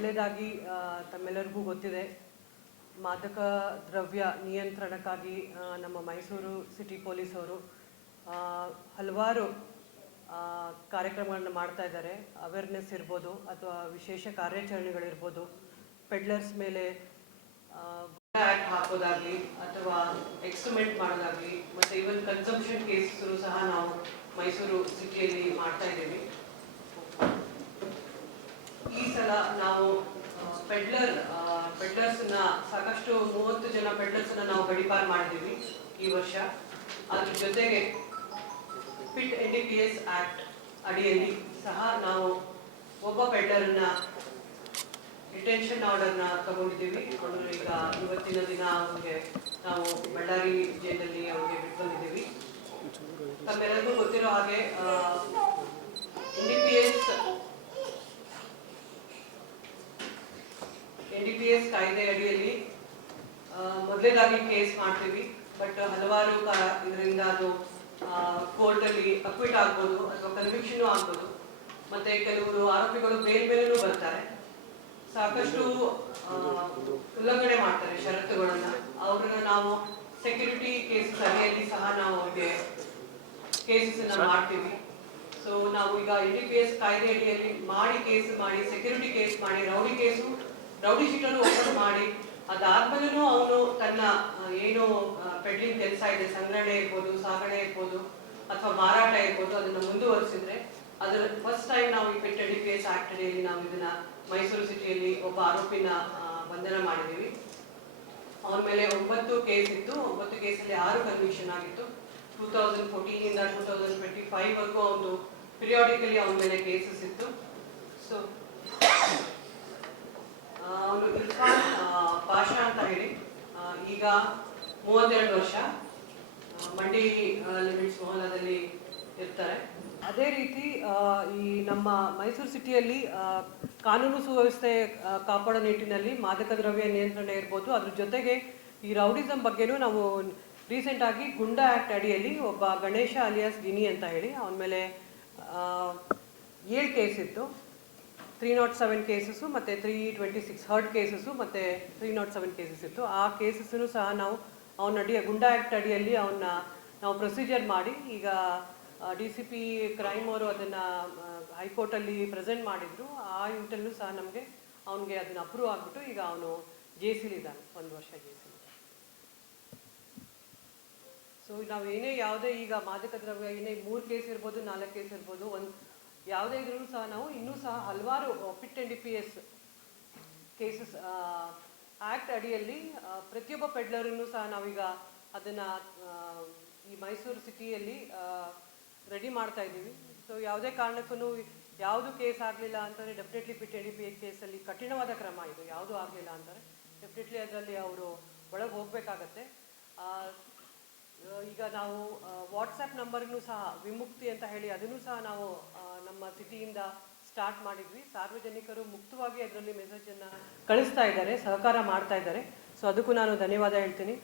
ಮೊದಲನೇದಾಗಿ ತಮ್ಮೆಲ್ಲರಿಗೂ ಗೊತ್ತಿದೆ, ಮಾದಕ ದ್ರವ್ಯ ನಿಯಂತ್ರಣಕ್ಕಾಗಿ ನಮ್ಮ ಮೈಸೂರು ಸಿಟಿ ಪೊಲೀಸ್ ಅವರು ಹಲವಾರು ಕಾರ್ಯಕ್ರಮಗಳನ್ನು ಮಾಡ್ತಾ ಇದ್ದಾರೆ. ಅವೇರ್ನೆಸ್ ಇರ್ಬೋದು ಅಥವಾ ವಿಶೇಷ ಕಾರ್ಯಾಚರಣೆಗಳಿರ್ಬೋದು, ಪೆಡ್ಲರ್ಸ್ ಮೇಲೆ ಆ್ಯಕ್ಟ್ ಹಾಕೋದಾಗಲಿ ಅಥವಾ ಎಕ್ಸ್ಪರಿಮೆಂಟ್ ಮಾಡೋದಾಗಲಿ, ಮತ್ತು ಈವನ್ ಕನ್ಸಂಪ್ಷನ್ ಕೇಸಸ್ ಸಹ ನಾವು ಮೈಸೂರು ಸಿಟಿಯಲ್ಲಿ ಮಾಡ್ತಾ ಇದ್ದೀವಿ. ಈ ಸಲ ನಾವು ಪೆಡ್ಲರ್ಸ್ನ ಸಾಕಷ್ಟು 30 ಜನ ಪೆಡ್ಲರ್ಸ್ನ ನಾವು ಗಡಿಪಾರು ಮಾಡಿದ್ದೀವಿ ಈ ವರ್ಷ. ಅದ್ರ ಜೊತೆಗೆ ಫಿಟ್ NDPS ಆಕ್ಟ್ ಅಡಿಯಲ್ಲಿ ಸಹ ನಾವು ಒಬ್ಬ ಪೆಡ್ಲರ್ನ ಡಿಟೆನ್ಷನ್ ಆರ್ಡರ್ನ ತಗೊಂಡಿದ್ದೀವಿ. ಅವರು ಈಗ ಇವತ್ತಿನ ದಿನ ಅವ್ರಿಗೆ ನಾವು ಬಳ್ಳಾರಿ ಜೈಲಲ್ಲಿ ಅವ್ರಿಗೆ ಬಿಟ್ಟು ಬಂದಿದ್ದೀವಿ. ತಮ್ಮೆಲ್ಲರಿಗೂ ಗೊತ್ತಿರೋ ಹಾಗೆ NDPS ಕಾಯ್ದೆ ಅಡಿಯಲ್ಲಿ ಮೊದಲೇದಾಗಿ ಕೇಸ್ ಮಾಡ್ತೀವಿ. ಬಟ್ ಹಲವಾರು ಇದರಿಂದ ಅದು ಕೋರ್ಟಲ್ಲಿ ಅಕ್ವಿಟ್ ಆಗ್ಬೋದು ಅಥವಾ ಕನ್ವಿಕ್ಷನ್ ಆಗ್ಬೋದು. ಮತ್ತೆ ಕೆಲವರು ಆರೋಪಿಗಳು ಬೇರೆ ಬೇರೆನೂ ಬರ್ತಾರೆ, ಸಾಕಷ್ಟು ಉಲ್ಲಂಘನೆ ಮಾಡ್ತಾರೆ ಷರತ್ತುಗಳನ್ನ. ಅವ್ರನ್ನ ನಾವು ಸೆಕ್ಯೂರಿಟಿ ಕೇಸಸ್ ಅಡಿಯಲ್ಲಿ ಸಹ ನಾವು ಅವ್ರಿಗೆ ಕೇಸಸ್ ಮಾಡ್ತೀವಿ. ಸೊ ನಾವು ಈಗ NDPS ಕಾಯ್ದೆ ಅಡಿಯಲ್ಲಿ ಕೇಸ್ ಮಾಡಿ ಸೆಕ್ಯೂರಿಟಿ ಕೇಸ್ ಮಾಡಿ ರೌಡಿ ಶೀಟನ್ನು ಓಪನ್ ಮಾಡಿ ಅದಾದ್ಮೇಲೂ ಅವನು ತನ್ನ ಏನು ಪೆಡ್ಲಿಂಗ್ ಕೆಲಸ ಇದೆ, ಸಂಗ್ರಹಣೆ ಇರ್ಬೋದು, ಸಾಗಣೆ ಇರ್ಬೋದು ಅಥವಾ ಮಾರಾಟ ಇರ್ಬೋದು, ಅದನ್ನ ಮುಂದುವರಿಸಿದ್ರೆ ಅದರ ಫಸ್ಟ್ ಟೈಮ್ ನಾವು ಈ ಫಿಟ್ NDPS ಆಕ್ಟ್ ಅಡಿಯಲ್ಲಿ ನಾವು ಇದನ್ನ ಮೈಸೂರು ಸಿಟಿಯಲ್ಲಿ ಒಬ್ಬ ಆರೋಪಿನ ಬಂಧನ ಮಾಡಿದ್ದೀವಿ. ಅವನ ಮೇಲೆ 9 ಕೇಸ್ ಇತ್ತು. 9 ಕೇಸಲ್ಲಿ 6 ಕನ್ವಿಕ್ಷನ್ ಆಗಿತ್ತು. 2014 ಇಂದ 2025 ವರೆಗೂ ಅವನು ಪಿರಿಯಾಡಿಕಲಿ ಅವನ ಮೇಲೆ ಕೇಸಸ್ ಇತ್ತು. ಸೊ ಅವನು ಇರ್ಫಾನ್ ಪಾಷಾ ಅಂತ ಹೇಳಿ ಈಗ 32 ವರ್ಷ ಮಂಡಿ ಲಿಮಿಟ್ಸ್ ಮೊಹಲ್ಲಾದಲ್ಲಿ ಇರ್ತಾರೆ. ಅದೇ ರೀತಿ ಈ ನಮ್ಮ ಮೈಸೂರು ಸಿಟಿಯಲ್ಲಿ ಕಾನೂನು ಸುವ್ಯವಸ್ಥೆ ಕಾಪಾಡೋ ನಿಟ್ಟಿನಲ್ಲಿ ಮಾದಕ ದ್ರವ್ಯ ನಿಯಂತ್ರಣ ಇರ್ಬೋದು, ಅದ್ರ ಜೊತೆಗೆ ಈ ರೌಡಿಸಮ್ ಬಗ್ಗೆನೂ ನಾವು ರೀಸೆಂಟ್ ಆಗಿ ಗುಂಡಾ ಆಕ್ಟ್ ಅಡಿಯಲ್ಲಿ ಒಬ್ಬ ಗಣೇಶ ಅಲಿಯಾಸ್ ಗಿನಿ ಅಂತ ಹೇಳಿ ಅವನ ಮೇಲೆ 7 ಕೇಸ್ ಇತ್ತು. 307 ಕೇಸಸ್ಸು ಮತ್ತು 326 ಹರ್ಟ್ ಕೇಸಸ್ಸು ಮತ್ತು 307 ಕೇಸಸ್ ಇತ್ತು. ಆ ಕೇಸಸ್ಸನ್ನು ಸಹ ನಾವು ಗುಂಡಾ ಆ್ಯಕ್ಟ್ ಅಡಿಯಲ್ಲಿ ನಾವು ಪ್ರೊಸೀಜರ್ ಮಾಡಿ ಈಗ DCP ಕ್ರೈಮ್ ಅವರು ಅದನ್ನು ಹೈಕೋರ್ಟಲ್ಲಿ ಪ್ರೆಸೆಂಟ್ ಮಾಡಿದ್ರು. ಆ ಯೂಟಲ್ಲೂ ಸಹ ಅವನಿಗೆ ಅದನ್ನು ಅಪ್ರೂವ್ ಆಗಿಬಿಟ್ಟು ಈಗ ಅವನು ಜೈಸಿಲಿದ್ದಾನೆ, 1 ವರ್ಷ ಜೈಸಿಲಿ. ಸೊ ನಾವು ಯಾವುದೇ ಈಗ ಮಾದಕ ದ್ರವ್ಯ 3 ಕೇಸ್ ಇರ್ಬೋದು, 4 ಕೇಸ್ ಇರ್ಬೋದು, ಯಾವುದೇ ಇದ್ರೂ ಸಹ ನಾವು ಇನ್ನೂ ಸಹ ಹಲವಾರು ಫಿಟ್ NDPS ಕೇಸಸ್ ಆ್ಯಕ್ಟ್ ಅಡಿಯಲ್ಲಿ ಪ್ರತಿಯೊಬ್ಬ ಪೆಡ್ಲರನ್ನು ಸಹ ನಾವೀಗ ಅದನ್ನು ಈ ಮೈಸೂರು ಸಿಟಿಯಲ್ಲಿ ರೆಡಿ ಮಾಡ್ತಾ ಇದ್ದೀವಿ. ಸೊ ಯಾವುದೇ ಕಾರಣಕ್ಕೂ ಯಾವುದು ಕೇಸ್ ಆಗಲಿಲ್ಲ ಅಂತಂದರೆ ಡೆಫಿನೆಟ್ಲಿ ಫಿಟ್ NDPS ಕೇಸಲ್ಲಿ ಕಠಿಣವಾದ ಕ್ರಮ ಇದು. ಯಾವುದೂ ಆಗಲಿಲ್ಲ ಅಂತಾರೆ ಡೆಫಿನೆಟ್ಲಿ ಅದರಲ್ಲಿ ಅವರು ಒಳಗೆ ಹೋಗಬೇಕಾಗತ್ತೆ. ಈಗ ನಾವು ವಾಟ್ಸಪ್ ನಂಬರ್ಗೂ ಸಹ ವಿಮುಕ್ತಿ ಅಂತ ಹೇಳಿ ಅದನ್ನು ಸಹ ನಾವು ನಮ್ಮ ಸಿಟಿಯಿಂದ ಸ್ಟಾರ್ಟ್ ಮಾಡಿದ್ವಿ. ಸಾರ್ವಜನಿಕರು ಮುಕ್ತವಾಗಿ ಅದರಲ್ಲಿ ಮೆಸೇಜನ್ನು ಕಳಿಸ್ತಾ ಇದ್ದಾರೆ, ಸಹಕಾರ ಮಾಡ್ತಾ ಇದ್ದಾರೆ. ಸೊ ಅದಕ್ಕೂ ನಾನು ಧನ್ಯವಾದ ಹೇಳ್ತೀನಿ.